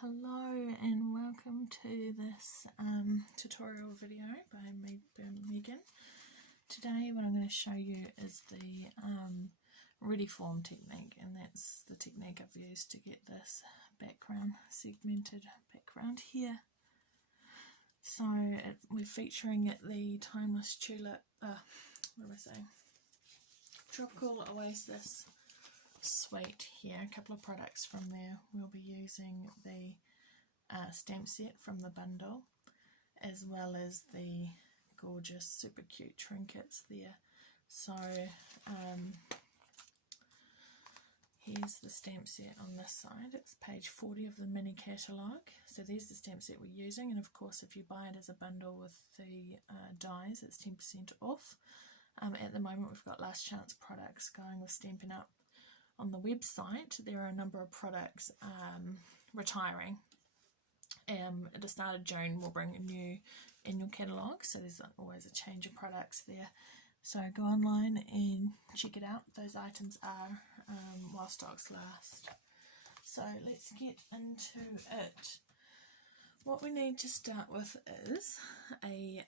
Hello and welcome to this tutorial video by me, Megan. Today what I'm going to show you is the Retiform technique, and that's the technique I've used to get this background, segmented background here. So we're featuring the Timeless Tulip, Tropical Oasis Suite here, a couple of products from there. We'll be using the stamp set from the bundle, as well as the gorgeous super cute trinkets there. So here's the stamp set on this side. It's page 40 of the mini catalogue. So there's the stamp set we're using, and of course if you buy it as a bundle with the dies, it's 10% off. At the moment we've got last chance products going with Stampin' Up. On the website there are a number of products retiring. At the start of June we'll bring a new annual catalogue, so there's always a change of products there. So go online and check it out. Those items are while stocks last. So let's get into it. What we need to start with is a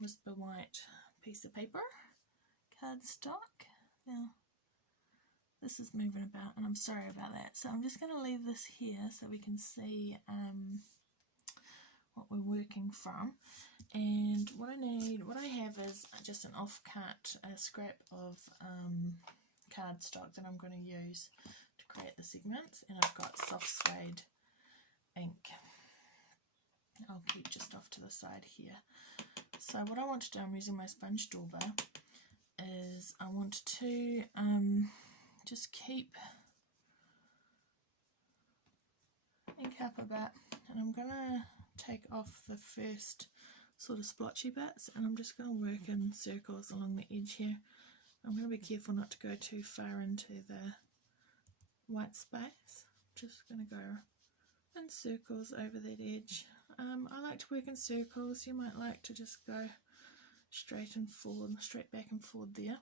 Whisper White piece of paper, cardstock. Now this is moving about and I'm sorry about that, so I'm just going to leave this here so we can see what we're working from. And what I have is just an off-cut scrap of cardstock that I'm going to use to create the segments, and I've got soft suede ink I'll keep just off to the side here. So what I want to do, I'm using my sponge dauber, is I want to just keep ink up a bit, and I'm going to take off the first sort of splotchy bits, and I'm just going to work in circles along the edge here. I'm going to be careful not to go too far into the white space. Just going to go in circles over that edge. I like to work in circles. You might like to just go straight and forward, straight back and forward there.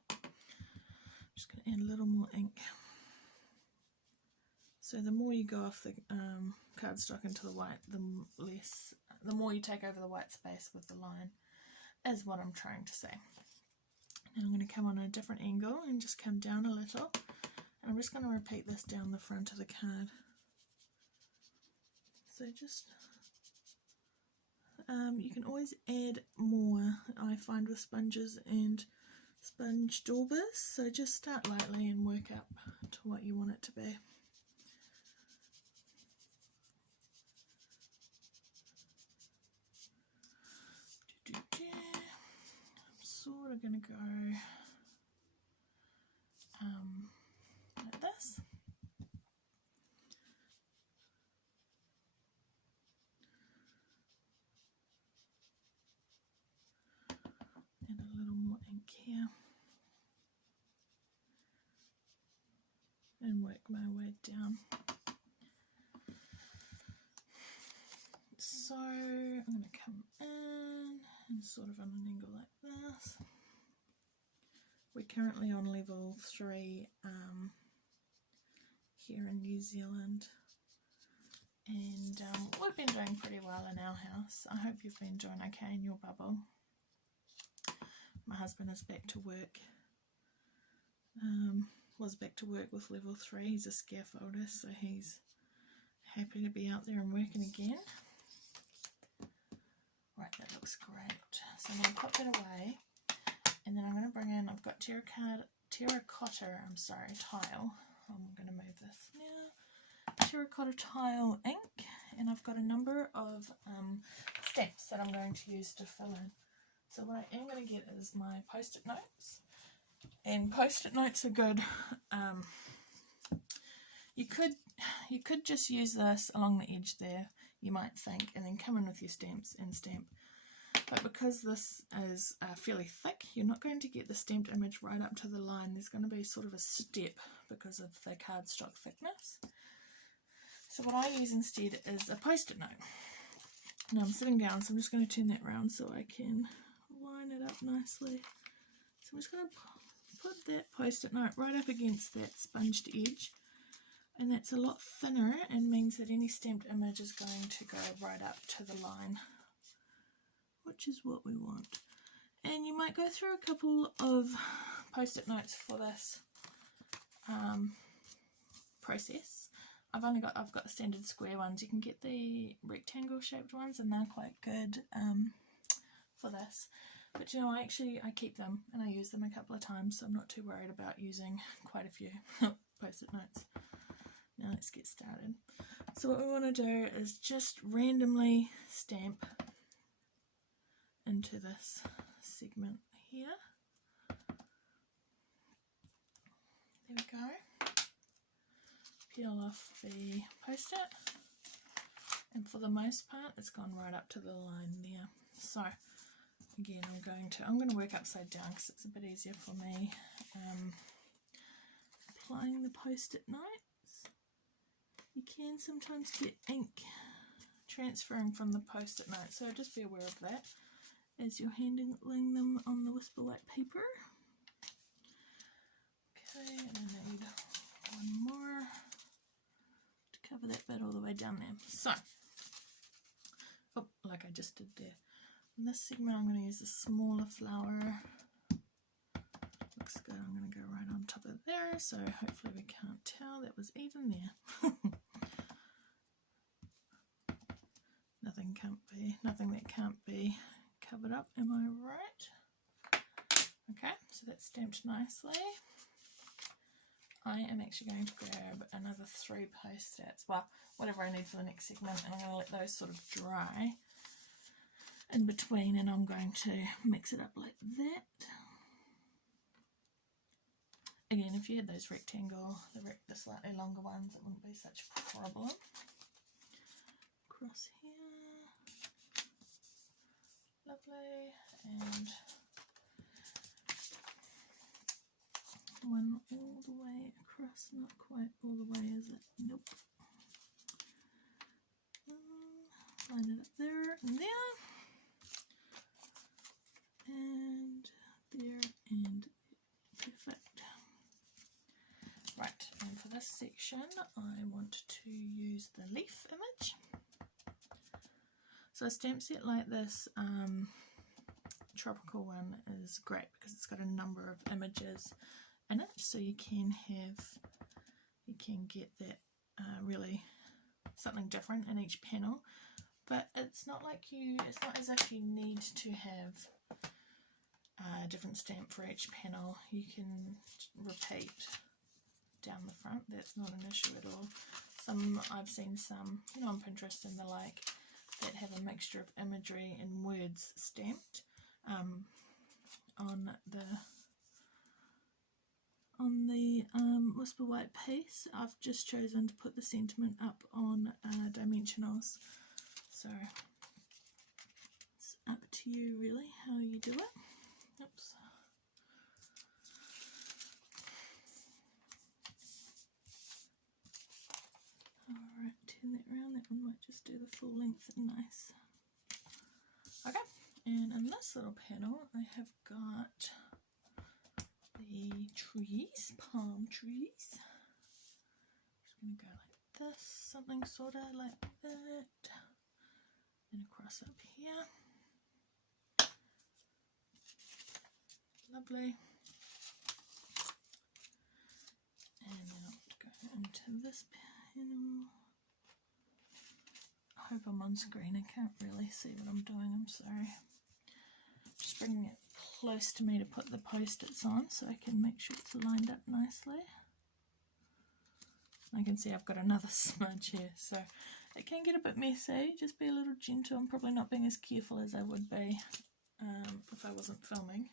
Just going to add a little more ink. So the more you go off the cardstock into the white, the more you take over the white space with the line, is what I'm trying to say. Now I'm going to come on a different angle and just come down a little, and I'm just going to repeat this down the front of the card. So just you can always add more, I find, with sponges and sponge daubers, so just start lightly and work up to what you want it to be. I'm sort of going to go like this. And a little more ink here. And work my way down. So I'm going to come in and sort of on an angle like this. We're currently on level 3 here in New Zealand, and we've been doing pretty well in our house. I hope you've been doing okay in your bubble. My husband is back to work. Was back to work with level 3. He's a scaffolder, so he's happy to be out there and working again. Right, that looks great. So I'm going to put that away, and then I'm going to bring in, I've got terracotta tile. I'm going to move this now. Terracotta tile ink, and I've got a number of stamps that I'm going to use to fill in. So what I am going to get is my post-it notes, and post-it notes are good. You could just use this along the edge there, you might think, and then come in with your stamps and stamp. But because this is fairly thick, you're not going to get the stamped image right up to the line. There's going to be sort of a step because of the cardstock thickness. So what I use instead is a post-it note. Now I'm sitting down, so I'm just going to turn that around so I can line it up nicely. So I'm just going to put that post-it note right up against that sponged edge. and that's a lot thinner and means that any stamped image is going to go right up to the line, which is what we want. And you might go through a couple of post-it notes for this process. I've got the standard square ones. You can get the rectangle shaped ones, and they're quite good for this. But you know, I keep them and I use them a couple of times, so I'm not too worried about using quite a few post-it notes. Now let's get started. So what we want to do is just randomly stamp into this segment here. There we go. Peel off the post-it, and for the most part it's gone right up to the line there. So again, I'm going to work upside down because it's a bit easier for me. Applying the post-it notes. You can sometimes get ink transferring from the post-it notes, so just be aware of that as you're handling them on the Whisper White paper. Okay, and I need one more to cover that bit all the way down there. So, like I just did there. In this segment I'm going to use a smaller flower. Looks good. I'm going to go right on top of there, so hopefully we can't tell that was even there. Nothing that can't be covered up, am I right? Okay, so that's stamped nicely. I am actually going to grab another 3 post-its, well, whatever I need for the next segment, and I'm going to let those sort of dry in between, and I'm going to mix it up like that. Again, if you had those rectangle, the slightly longer ones, it wouldn't be such a problem. Across here. Lovely. And one all the way across, not quite all the way, is it? Nope. Line it up there and there. And there and perfect. Right, and for this section I want to use the leaf image. So a stamp set like this, tropical one, is great because it's got a number of images in it, so you can get that really something different in each panel. But it's not as if you need to have a different stamp for each panel. You can repeat down the front. That's not an issue at all. I've seen some, on Pinterest and the like, that have a mixture of imagery and words stamped on the Whisper White piece. I've just chosen to put the sentiment up on dimensionals, so it's up to you really how you do it. Oops. Alright, turn that around. That one might just do the full length and nice. Okay, and in this little panel I have got the trees, palm trees. Just going to go like this, something sort of like that, and across up here. Lovely. And then I'll go into this panel. I hope I'm on screen. I can't really see what I'm doing, I'm sorry. Just bringing it close to me to put the post-its on so I can make sure it's lined up nicely. I can see I've got another smudge here, so it can get a bit messy. Just be a little gentle. I'm probably not being as careful as I would be if I wasn't filming.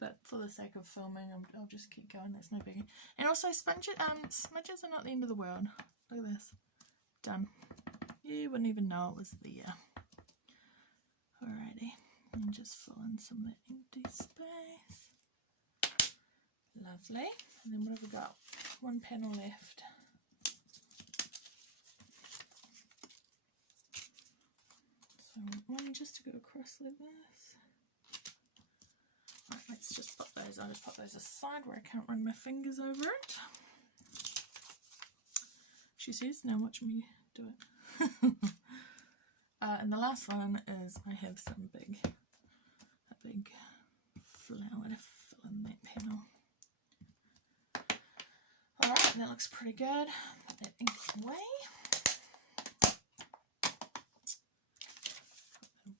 But for the sake of filming, I'll just keep going. That's no biggie. And also, smudges are not the end of the world. Look at this. Done. You wouldn't even know it was there. Alrighty. And just fill in some of that empty space. Lovely. And then what have we got? One panel left. So one just to go across like this. Right, let's just put those, I'll just put those aside where I can't run my fingers over it. she says. Now watch me do it. And the last one is I have a big flower to fill in that panel. Alright, that looks pretty good. Put that ink away.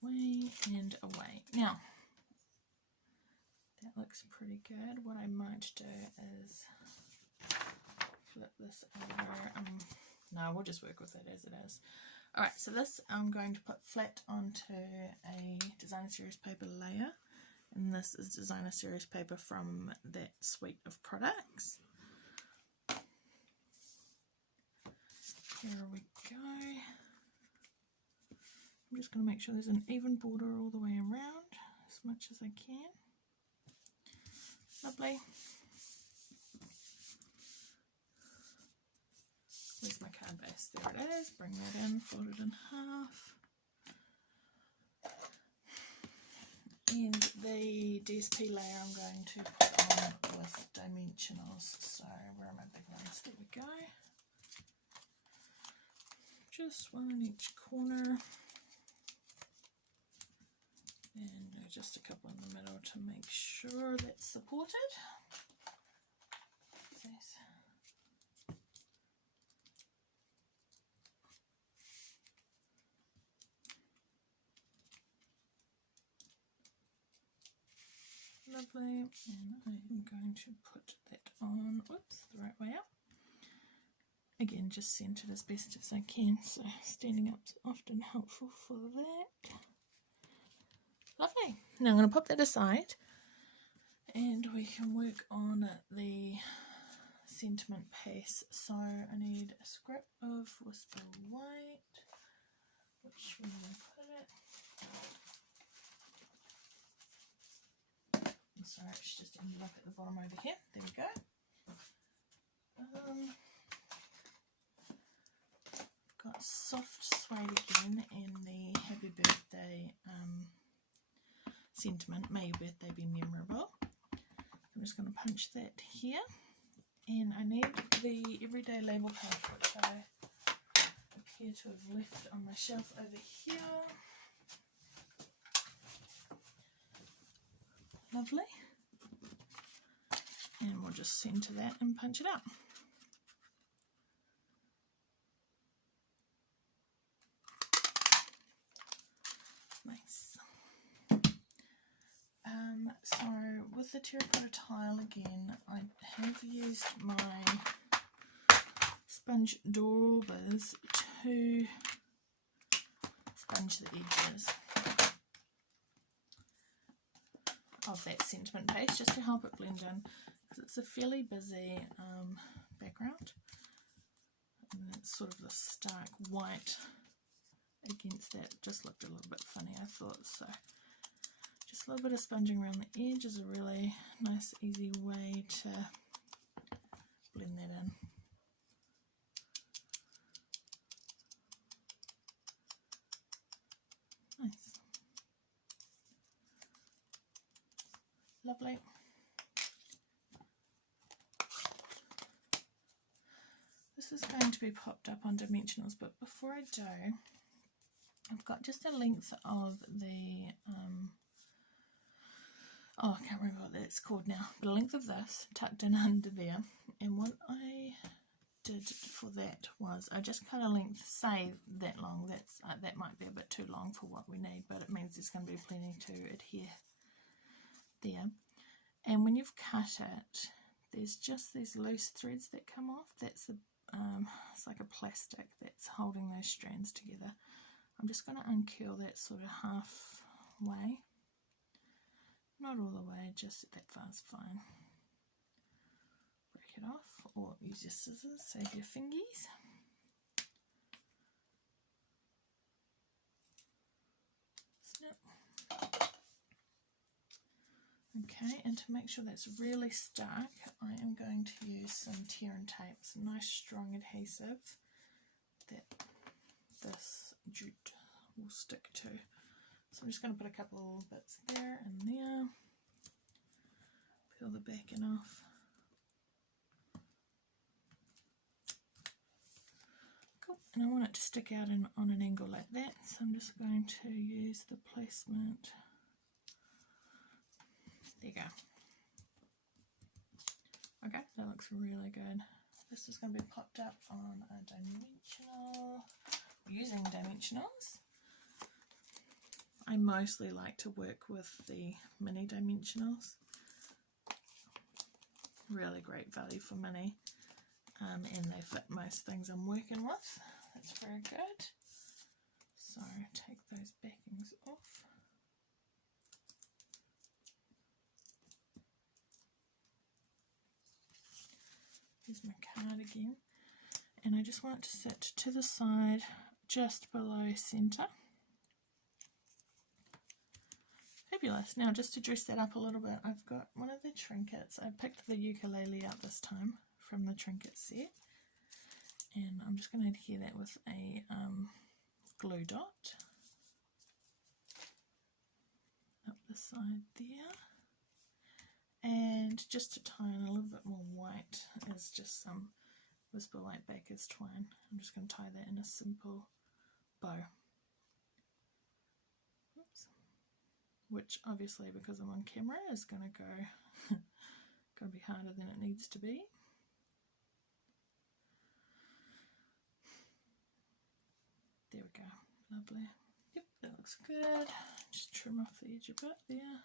Away and away. Now, that looks pretty good. What I might do is flip this over. No, we'll just work with it as it is. Alright, so this I'm going to put flat onto a designer series paper layer, and this is designer series paper from that suite of products. Here we go. I'm just going to make sure there's an even border all the way around as much as I can. Lovely. Where's my card base? There it is. Bring that in, fold it in half. And the DSP layer I'm going to put on with dimensionals. So where are my big ones? There we go. Just one in each corner. And just a couple in the middle to make sure that's supported. Lovely, and I am going to put that on, whoops, the right way up. Again, just centered as best as I can, so standing up is often helpful for that. Lovely. Now I'm going to pop that aside and we can work on the sentiment piece. So I need a scrap of Whisper White, which we will put it. Sorry, it's just ended up at the bottom over here. There we go. Got soft suede again and the happy birthday sentiment, may your birthday be memorable. I'm just going to punch that here, and I need the everyday label page, which I appear to have left on my shelf over here. Lovely. And we'll just center that and punch it out. Nice. So with the terracotta tile again, I have used my sponge daubers to sponge the edges of that sentiment paste just to help it blend in, because it's a fairly busy background, and it's sort of the stark white against that just looked a little bit funny, I thought. So just a little bit of sponging around the edge is a really nice easy way to blend that in. Nice. Lovely. This is going to be popped up on dimensionals, but before I do, I've got just a length of the, I can't remember what that's called now, but a length of this tucked in under there, and what I did for that was I just cut a length, say that long, that might be a bit too long for what we need, but it means there's going to be plenty to adhere there. And when you've cut it, there's just these loose threads that come off. That's it's like a plastic that's holding those strands together. I'm just going to uncurl that sort of halfway, not all the way, just that far's fine. Break it off, or use your scissors, save your fingies. Snip. Okay, and to make sure that's really stuck, I am going to use some tear and tape, some nice strong adhesive that this jute will stick to. So I'm just going to put a couple of bits there and there, peel the backing off. and I want it to stick out on an angle like that, so I'm just going to use the placement. There you go. Okay, that looks really good. This is going to be popped up on a dimensional, using dimensionals. I mostly like to work with the mini dimensionals. Really great value for mini, and they fit most things I'm working with. That's very good. So take those backings off. Here's my card again, and I just want it to sit to the side just below centre. Fabulous. Now just to dress that up a little bit, I've got one of the trinkets. I picked the ukulele out this time from the trinket set, and I'm just going to adhere that with a glue dot up the side there. And just to tie in a little bit more white is just some Whisper White Baker's twine. I'm just going to tie that in a simple bow. Oops. Which obviously, because I'm on camera, is going to go going to be harder than it needs to be. There we go. Lovely. Yep, that looks good. Just trim off the edge a bit there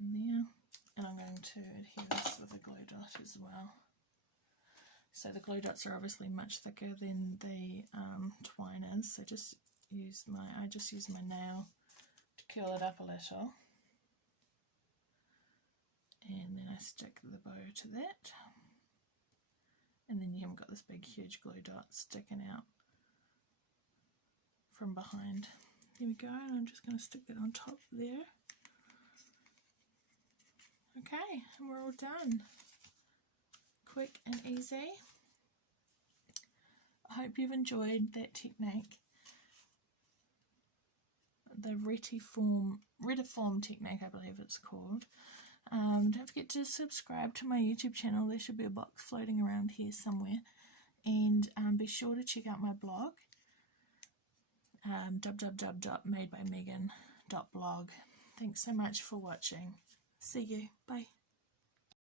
and there. And I'm going to adhere this with a glue dot as well. So the glue dots are obviously much thicker than the twine is, so I just use my nail to curl it up a little, and then I stick the bow to that, and then you haven't got this big huge glue dot sticking out from behind. There we go, and I'm just going to stick that on top there. Okay, and we're all done. Quick and easy. I hope you've enjoyed that technique. The Retiform technique, I believe it's called. Don't forget to subscribe to my YouTube channel. There should be a box floating around here somewhere. And be sure to check out my blog, www.madebymegan.blog. Thanks so much for watching. See you. Bye.